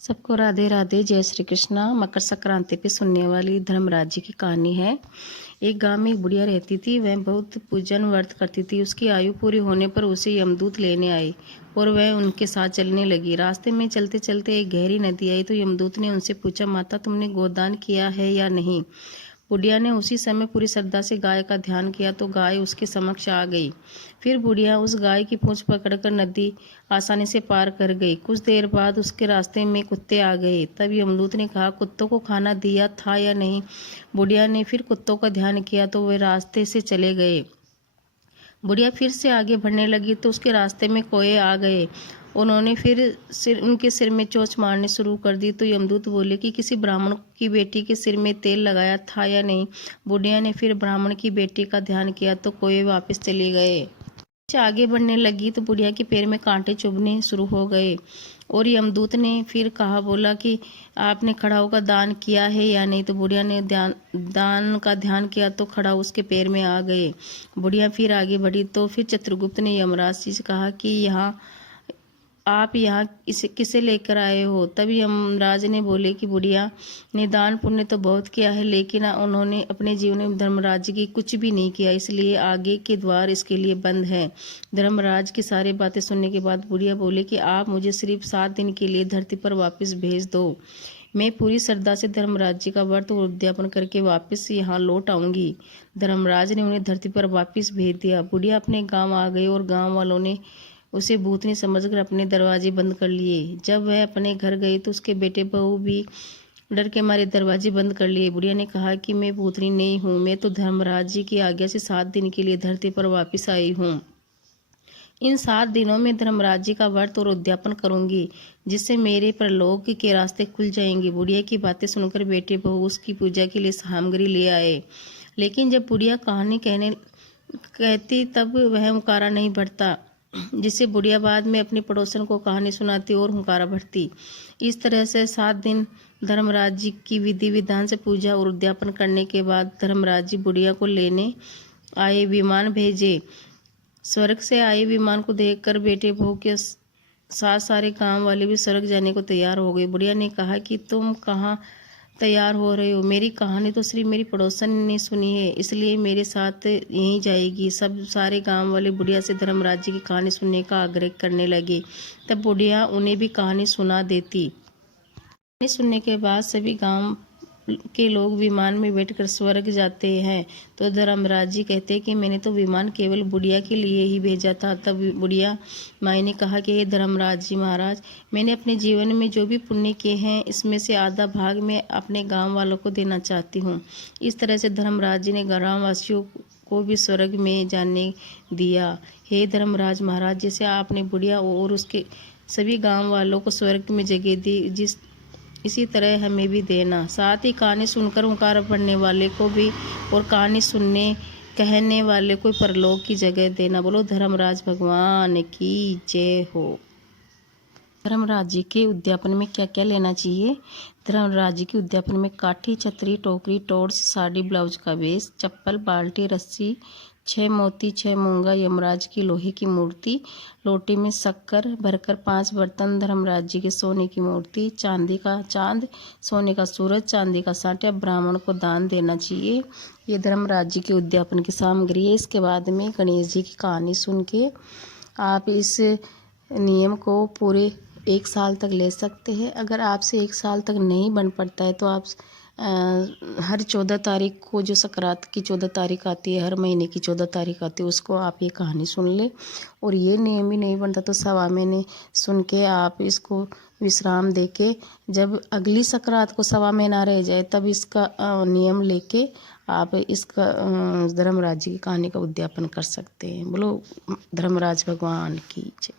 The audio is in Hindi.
सबको राधे राधे, जय श्री कृष्णा। मकर संक्रांति पे सुनने वाली धर्मराज जी की कहानी है। एक गांव में एक बुढ़िया रहती थी। वह बहुत पूजन व्रत करती थी। उसकी आयु पूरी होने पर उसे यमदूत लेने आए और वह उनके साथ चलने लगी। रास्ते में चलते चलते एक गहरी नदी आई तो यमदूत ने उनसे पूछा, माता तुमने गोदान किया है या नहीं? बुढ़िया ने उसी समय पूरी श्रद्धा से गाय का ध्यान किया तो गाय उसके समक्ष आ गई। फिर बुढ़िया उस गाय की पूंछ पकड़कर नदी आसानी से पार कर गई। कुछ देर बाद उसके रास्ते में कुत्ते आ गए। तब यमदूत ने कहा, कुत्तों को खाना दिया था या नहीं? बुढ़िया ने फिर कुत्तों का ध्यान किया तो वे रास्ते से चले गए। बुढ़िया फिर से आगे बढ़ने लगी तो उसके रास्ते में कोए आ गए। उन्होंने फिर उनके सिर में चोंच मारनी शुरू कर दी तो यमदूत बोले कि किसी ब्राह्मण की बेटी के सिर में तेल लगाया था या नहीं? बुढ़िया ने फिर ब्राह्मण की बेटी का ध्यान किया तो कोए वापस चले गए। आगे बढ़ने लगी तो बुढ़िया के पैर में कांटे चुभने शुरू हो गए और यमदूत ने फिर कहा, बोला कि आपने खड़ाऊ का दान किया है या नहीं? तो बुढ़िया ने दान का ध्यान किया तो खड़ाऊ उसके पैर में आ गए। बुढ़िया फिर आगे बढ़ी तो फिर चित्रगुप्त ने यमराज जी से कहा कि आप यहाँ इसे किसे लेकर आए हो? तब यमराज ने बोले कि बुढ़िया ने दान पुण्य तो बहुत किया है, लेकिन उन्होंने अपने जीवन में धर्मराज की कुछ भी नहीं किया, इसलिए आगे के द्वार इसके लिए बंद है। धर्मराज की सारी बातें सुनने के बाद बुढ़िया बोले कि आप मुझे सिर्फ 7 दिन के लिए धरती पर वापस भेज दो। मैं पूरी श्रद्धा से धर्मराज जी का व्रत और उद्यापन करके वापस यहाँ लौट आऊंगी। धर्मराज ने उन्हें धरती पर वापस भेज दिया। बुढ़िया अपने गाँव आ गई और गाँव वालों ने उसे भूतनी समझकर अपने दरवाजे बंद कर लिए। जब वह अपने घर गई तो उसके बेटे बहू भी डर के मारे दरवाजे बंद कर लिए। बुढ़िया ने कहा कि मैं भूतनी नहीं हूँ, मैं तो धर्मराज जी की आज्ञा से 7 दिन के लिए धरती पर वापस आई हूँ। इन 7 दिनों में धर्मराज जी का व्रत और उद्यापन करूंगी, जिससे मेरे परलोक के रास्ते खुल जाएंगे। बुढ़िया की बातें सुनकर बेटे बहू उसकी पूजा के लिए सामग्री ले आए, लेकिन जब बुढ़िया कहानी कहती तब वह हुंकारा नहीं भरता, जिससे बुढ़िया बाद में अपनी पड़ोसन को कहानी सुनाती और हुंकारा भरती। इस तरह से 7 दिन धर्मराज जी की विधि विधान से पूजा और उद्यापन करने के बाद धर्मराज जी बुढ़िया को लेने आए, विमान भेजे। स्वर्ग से आए विमान को देखकर बेटे बहू के साथ सारे गांव वाले भी स्वर्ग जाने को तैयार हो गए। बुढ़िया ने कहा कि तुम कहाँ तैयार हो रहे हो? मेरी कहानी तो सिर्फ मेरी पड़ोसन ने सुनी है, इसलिए मेरे साथ यहीं जाएगी। सारे गांव वाले बुढ़िया से धर्मराज जी की कहानी सुनने का आग्रह करने लगे। तब बुढ़िया उन्हें भी कहानी सुना देती। कहानी सुनने के बाद सभी गांव के लोग विमान में बैठकर स्वर्ग जाते हैं तो धर्मराज जी कहते हैं कि मैंने तो विमान केवल बुढ़िया के लिए ही भेजा था। तब बुढ़िया माई ने कहा कि हे धर्मराज जी महाराज, मैंने अपने जीवन में जो भी पुण्य किए हैं इसमें से आधा भाग मैं अपने गांव वालों को देना चाहती हूँ। इस तरह से धर्मराज जी ने ग्राम वासियों को भी स्वर्ग में जाने दिया। हे धर्मराज महाराज, जैसे आपने बुढ़िया और उसके सभी गाँव वालों को स्वर्ग में जगह दी, इसी तरह हमें भी देना। साथ ही कहानी सुनकर हुंकार भरने वाले को भी और कहानी सुनने कहने वाले को परलोक की जगह देना। बोलो धर्मराज भगवान की जय हो। धर्मराज जी के उद्यापन में क्या क्या लेना चाहिए? धर्मराज जी के उद्यापन में काठी, छतरी, टोकरी, टॉर्च, साड़ी, ब्लाउज का बेस, चप्पल, बाल्टी, रस्सी, 6 मोती, 6 मूंगा, यमराज की लोहे की मूर्ति, लोटे में शक्कर भरकर 5 बर्तन, धर्मराज जी के सोने की मूर्ति, चांदी का चांद, सोने का सूरज, चांदी का साँटा ब्राह्मण को दान देना चाहिए। ये धर्मराज जी के उद्यापन की सामग्री है। इसके बाद में गणेश जी की कहानी सुन के आप इस नियम को पूरे 1 साल तक ले सकते हैं। अगर आपसे 1 साल तक नहीं बन पड़ता है तो आप हर 14 तारीख को, जो संक्रांत की 14 तारीख आती है, हर महीने की 14 तारीख आती है, उसको आप ये कहानी सुन ले। और ये नियम भी नहीं बनता तो 1.25 महीने सुन के आप इसको विश्राम दे के जब अगली संक्रांत को 1.25 महीना रह जाए तब इसका नियम लेके आप इसका धर्मराज जी की कहानी का उद्यापन कर सकते हैं। बोलो धर्मराज भगवान की जय।